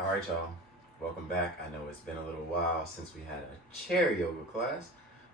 All right, y'all. Welcome back. I know it's been a little while since we had a chair yoga class,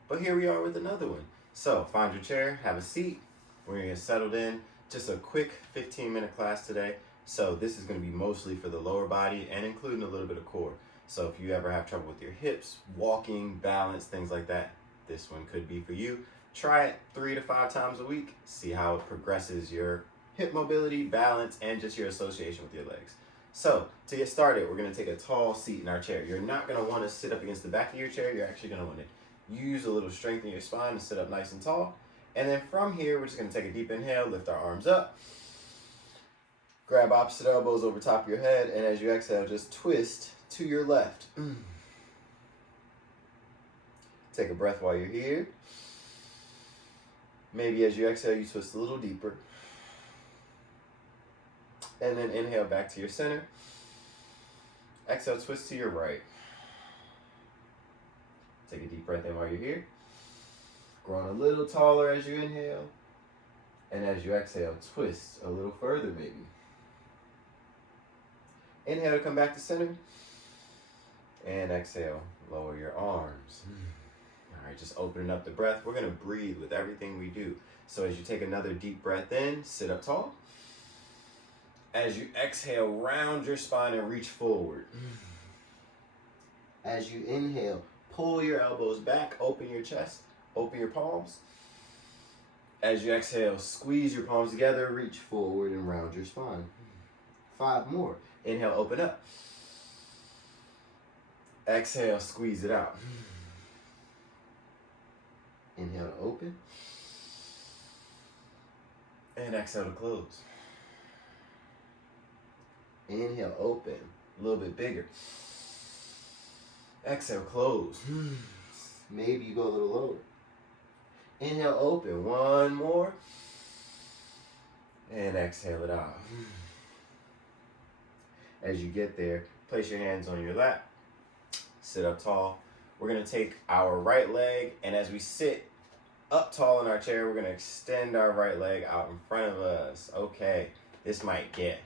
but here we are with another one. So find your chair, have a seat. We're gonna get settled in. Just a quick 15-minute class today. So this is gonna be mostly for the lower body and including a little bit of core. So if you ever have trouble with your hips, walking, balance, things like that, this one could be for you. Try it 3 to 5 times a week. See how it progresses your hip mobility, balance, and just your association with your legs. So to get started, we're going to take a tall seat in our chair. You're not going to want to sit up against the back of your chair. You're actually going to want to use a little strength in your spine and sit up nice and tall. And then from here, we're just going to take a deep inhale, lift our arms up, grab opposite elbows over top of your head, and as you exhale, just twist to your left. Take a breath while you're here. Maybe as you exhale, you twist a little deeper. And then inhale back to your center. Exhale, twist to your right. Take a deep breath in while you're here. Growing a little taller as you inhale. And as you exhale, twist a little further maybe. Inhale to come back to center. And exhale, lower your arms. All right, just opening up the breath. We're going to breathe with everything we do. So as you take another deep breath in, sit up tall. As you exhale, round your spine and reach forward. As you inhale, pull your elbows back, open your chest, open your palms. As you exhale, squeeze your palms together, reach forward and round your spine. 5 more. Inhale, open up. Exhale, squeeze it out. Inhale to open. And exhale to close. Inhale, open, a little bit bigger. Exhale, close. Maybe you go a little lower. Inhale, open, 1 more. And exhale it out. As you get there, place your hands on your lap. Sit up tall. We're going to take our right leg, and as we sit up tall in our chair, we're going to extend our right leg out in front of us. Okay, this might get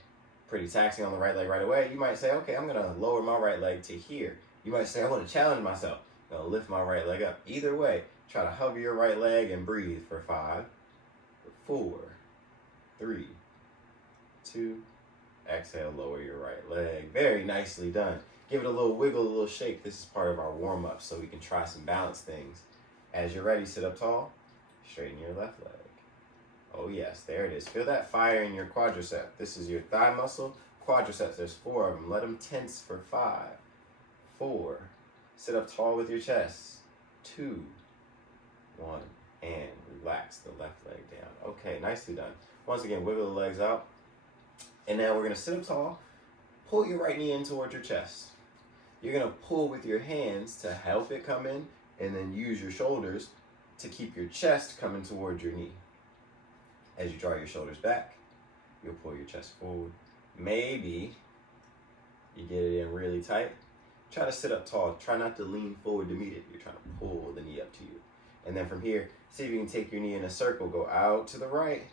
pretty taxing on the right leg right away. You might say, okay, I'm going to lower my right leg to here. You might say, I want to challenge myself. I'm going to lift my right leg up. Either way, try to hover your right leg and breathe for 5, 4, 3, 2, exhale, lower your right leg. Very nicely done. Give it a little wiggle, a little shake. This is part of our warm-up, so we can try some balance things. As you're ready, sit up tall, straighten your left leg. Oh yes, there it is. Feel that fire in your quadricep. This is your thigh muscle, quadriceps. There's 4 of them. Let them tense for 5, 4. Sit up tall with your chest. 2, 1, and relax the left leg down. Okay, nicely done. Once again, wiggle the legs out. And now we're gonna sit up tall. Pull your right knee in towards your chest. You're gonna pull with your hands to help it come in, and then use your shoulders to keep your chest coming towards your knee. As you draw your shoulders back, you'll pull your chest forward. Maybe you get it in really tight. Try to sit up tall. Try not to lean forward to meet it. You're trying to pull the knee up to you. And then from here, see if you can take your knee in a circle. Go out to the right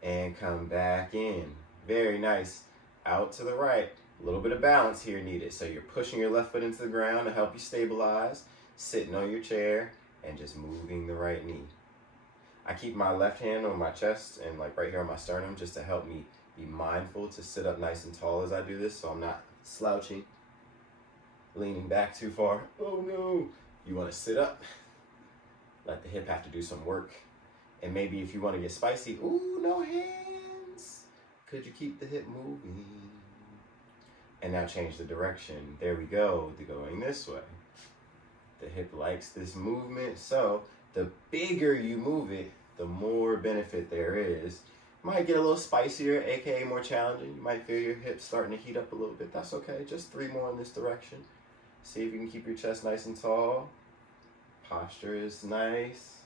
and come back in. Very nice. Out to the right. A little bit of balance here needed. So you're pushing your left foot into the ground to help you stabilize. Sitting on your chair and just moving the right knee. I keep my left hand on my chest and like right here on my sternum just to help me be mindful to sit up nice and tall as I do this, so I'm not slouching, leaning back too far. Oh no! You want to sit up, let the hip have to do some work. And maybe if you want to get spicy, ooh, no hands. Could you keep the hip moving? And now change the direction. There we go, going this way. The hip likes this movement, so the bigger you move it, the more benefit there is. Might get a little spicier, aka more challenging. You might feel your hips starting to heat up a little bit. That's okay, just 3 more in this direction. See if you can keep your chest nice and tall. Posture is nice.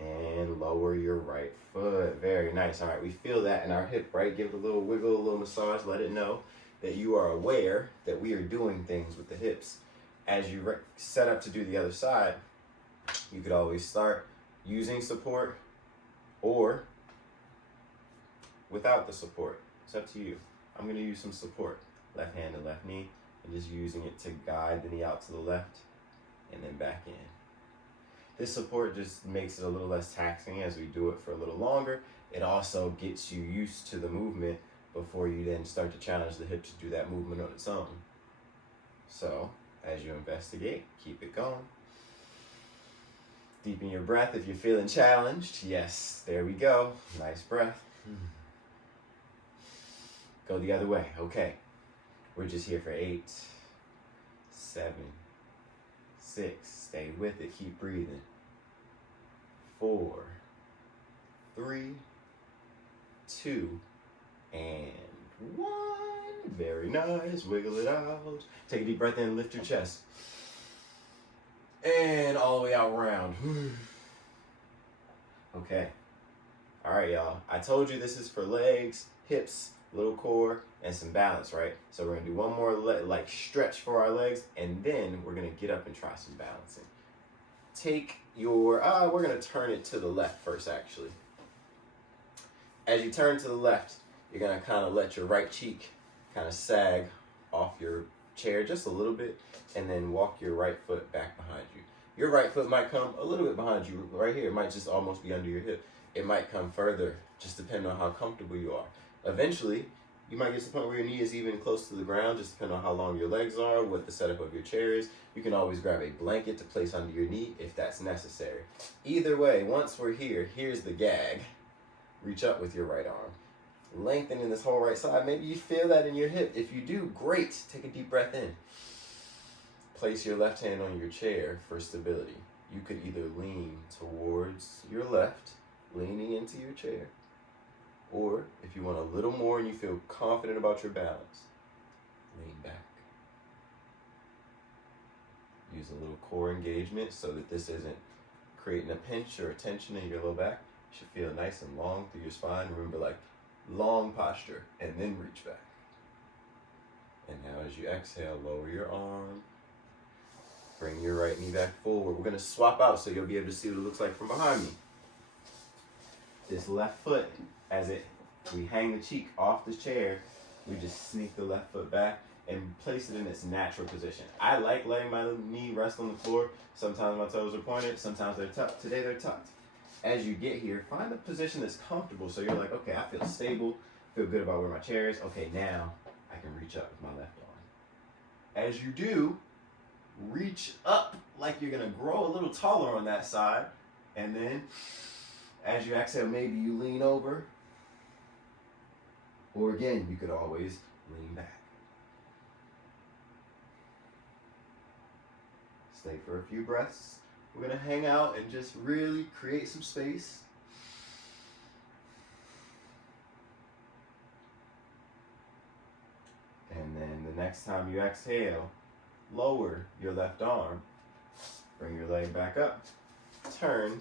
And lower your right foot. Very nice. All right, we feel that in our hip, right? Give it a little wiggle, a little massage. Let it know that you are aware that we are doing things with the hips. As you set up to do the other side, you could always start using support or without the support. It's up to you. I'm going to use some support. left hand to left knee, and just using it to guide the knee out to the left and then back in. This support just makes it a little less taxing as we do it for a little longer. It also gets you used to the movement before you then start to challenge the hip to do that movement on its own. So, as you investigate, keep it going. Deepen your breath if you're feeling challenged. Yes, there we go. Nice breath. Go the other way. Okay. We're just here for 8, 7, 6. Stay with it. Keep breathing. 4, 3, 2, and 1. Very nice. Wiggle it out. Take a deep breath in. Lift your chest. And all the way out round. Okay. All right, y'all. I told you this is for legs, hips, little core, and some balance, right? So we're going to do one more stretch for our legs, and then we're going to get up and try some balancing. Take your, we're going to turn it to the left first, actually. As you turn to the left, you're going to kind of let your right cheek kind of sag off your chair just a little bit, and then walk your right foot back behind you. Your right foot might come a little bit behind you right here. It might just almost be under your hip. It might come further, just depending on how comfortable you are. Eventually, you might get to the point where your knee is even close to the ground, just depending on how long your legs are, what the setup of your chair is. You can always grab a blanket to place under your knee if that's necessary. Either way, once we're here, here's the gag. Reach up with your right arm. Lengthening this whole right side. Maybe you feel that in your hip. If you do, great. Take a deep breath in. Place your left hand on your chair for stability. You could either lean towards your left, leaning into your chair, or if you want a little more and you feel confident about your balance, lean back. Use a little core engagement so that this isn't creating a pinch or a tension in your low back. You should feel nice and long through your spine. Remember, like long posture, and then reach back. And now as you exhale, lower your arm. Bring your right knee back forward. We're going to swap out so you'll be able to see what it looks like from behind me. This left foot, we hang the cheek off the chair, we just sneak the left foot back and place it in its natural position. I like letting my knee rest on the floor. Sometimes my toes are pointed, sometimes they're tucked. Today they're tucked. As you get here, find a position that's comfortable so you're like, okay, I feel stable, feel good about where my chair is. Okay, now I can reach up with my left arm. As you do, reach up like you're going to grow a little taller on that side. And then as you exhale, maybe you lean over. Or again, you could always lean back. Stay for a few breaths. We're going to hang out and just really create some space. And then the next time you exhale, lower your left arm, bring your leg back up, turn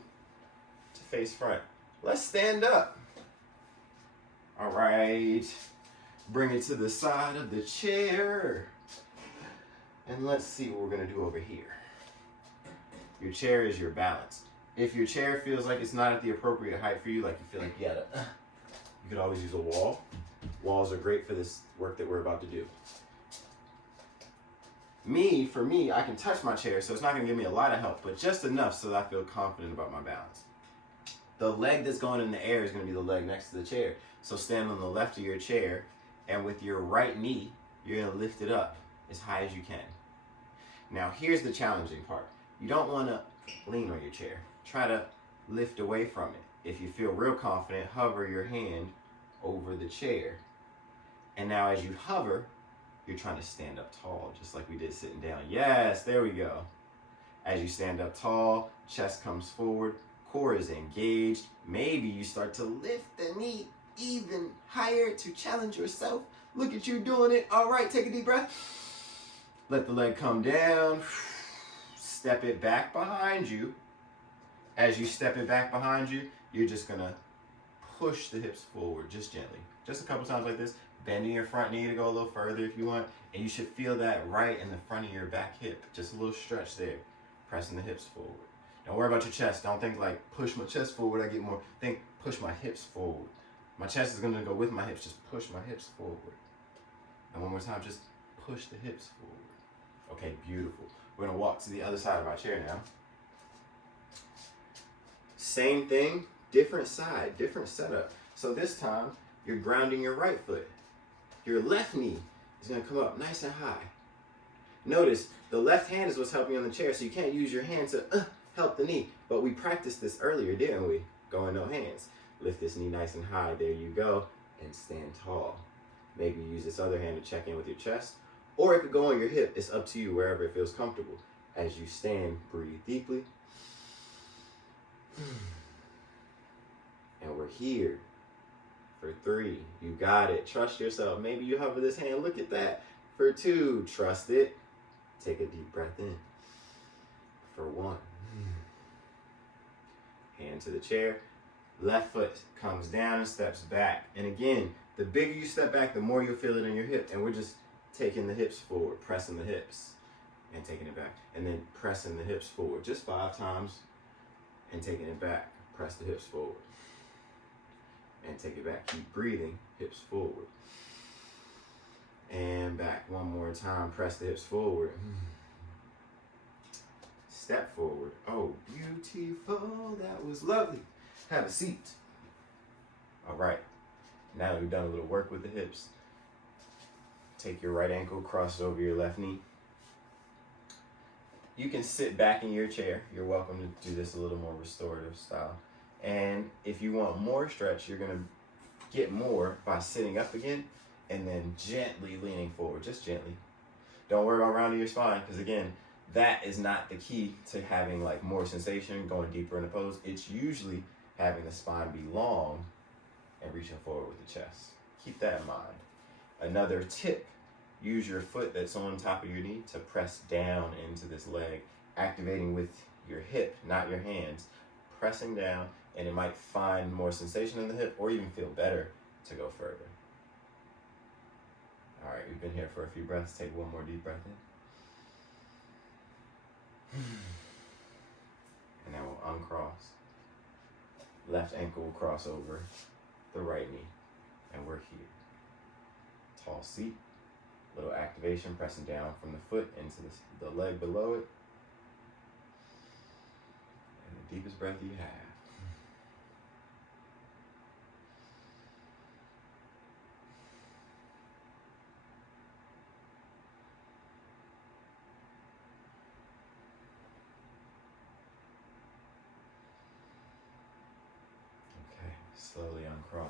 to face front. Let's stand up. All right, bring it to the side of the chair. And let's see what we're gonna do over here. Your chair is your balance. If your chair feels like it's not at the appropriate height for you, like you feel like you could always use a wall. Walls are great for this work that we're about to do. For me, I can touch my chair, so it's not going to give me a lot of help, but just enough so that I feel confident about my balance. The leg that's going in the air is going to be the leg next to the chair. So stand on the left of your chair, and with your right knee, you're going to lift it up as high as you can. Now, here's the challenging part. You don't want to lean on your chair. Try to lift away from it. If you feel real confident, hover your hand over the chair. And now as you hover, you're trying to stand up tall, just like we did sitting down. Yes, there we go. As you stand up tall, chest comes forward, core is engaged. Maybe you start to lift the knee even higher to challenge yourself. Look at you doing it. All right, take a deep breath. Let the leg come down. Step it back behind you. As you step it back behind you, you're just gonna push the hips forward, just gently. Just a couple times like this. Bending your front knee to go a little further if you want. And you should feel that right in the front of your back hip. Just a little stretch there. Pressing the hips forward. Don't worry about your chest. Don't think like push my chest forward, I get more. Think push my hips forward. My chest is gonna go with my hips. Just push my hips forward. And one more time, just push the hips forward. Okay, beautiful. We're gonna walk to the other side of our chair now. Same thing, different side, different setup. So this time, you're grounding your right foot. Your left knee is gonna come up nice and high. Notice, the left hand is what's helping you on the chair, so you can't use your hand to help the knee. But we practiced this earlier, didn't we? Going no hands. Lift this knee nice and high, there you go, and stand tall. Maybe use this other hand to check in with your chest, or it could go on your hip. It's up to you, wherever it feels comfortable. As you stand, breathe deeply. And we're here for 3. You got it. Trust yourself. Maybe you hover this hand. Look at that. For 2, trust it. Take a deep breath in. For 1. Hand to the chair. Left foot comes down and steps back. And again, the bigger you step back, the more you'll feel it in your hip. And we're just taking the hips forward, pressing the hips, and taking it back. And then pressing the hips forward. Just 5 times. And taking it back. Press the hips forward. And take it back. Keep breathing. Hips forward. And back. One more time. Press the hips forward. Step forward. Oh, beautiful. That was lovely. Have a seat. All right. Now that we've done a little work with the hips, take your right ankle, cross it over your left knee. You can sit back in your chair. You're welcome to do this a little more restorative style. And if you want more stretch, you're going to get more by sitting up again and then gently leaning forward, just gently. Don't worry about rounding your spine, because again, that is not the key to having like more sensation, going deeper in the pose. It's usually having the spine be long and reaching forward with the chest. Keep that in mind. Another tip, use your foot that's on top of your knee to press down into this leg, activating with your hip, not your hands, pressing down, and it might find more sensation in the hip or even feel better to go further. All right, we've been here for a few breaths. Take one more deep breath in. And then we'll uncross. Left ankle will cross over the right knee. And we're here. Tall seat. Little activation, pressing down from the foot into the leg below it. And the deepest breath you have. Slowly uncross.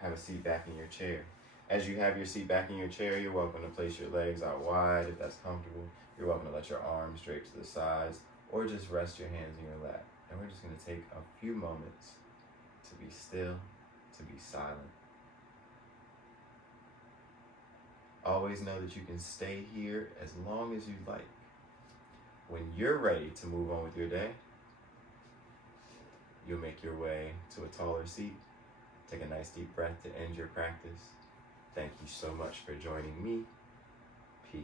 Have a seat back in your chair. As you have your seat back in your chair, you're welcome to place your legs out wide if that's comfortable. You're welcome to let your arms drape to the sides or just rest your hands in your lap. And we're just going to take a few moments to be still, to be silent. Always know that you can stay here as long as you like. When you're ready to move on with your day, you'll make your way to a taller seat. Take a nice deep breath to end your practice. Thank you so much for joining me. Peace.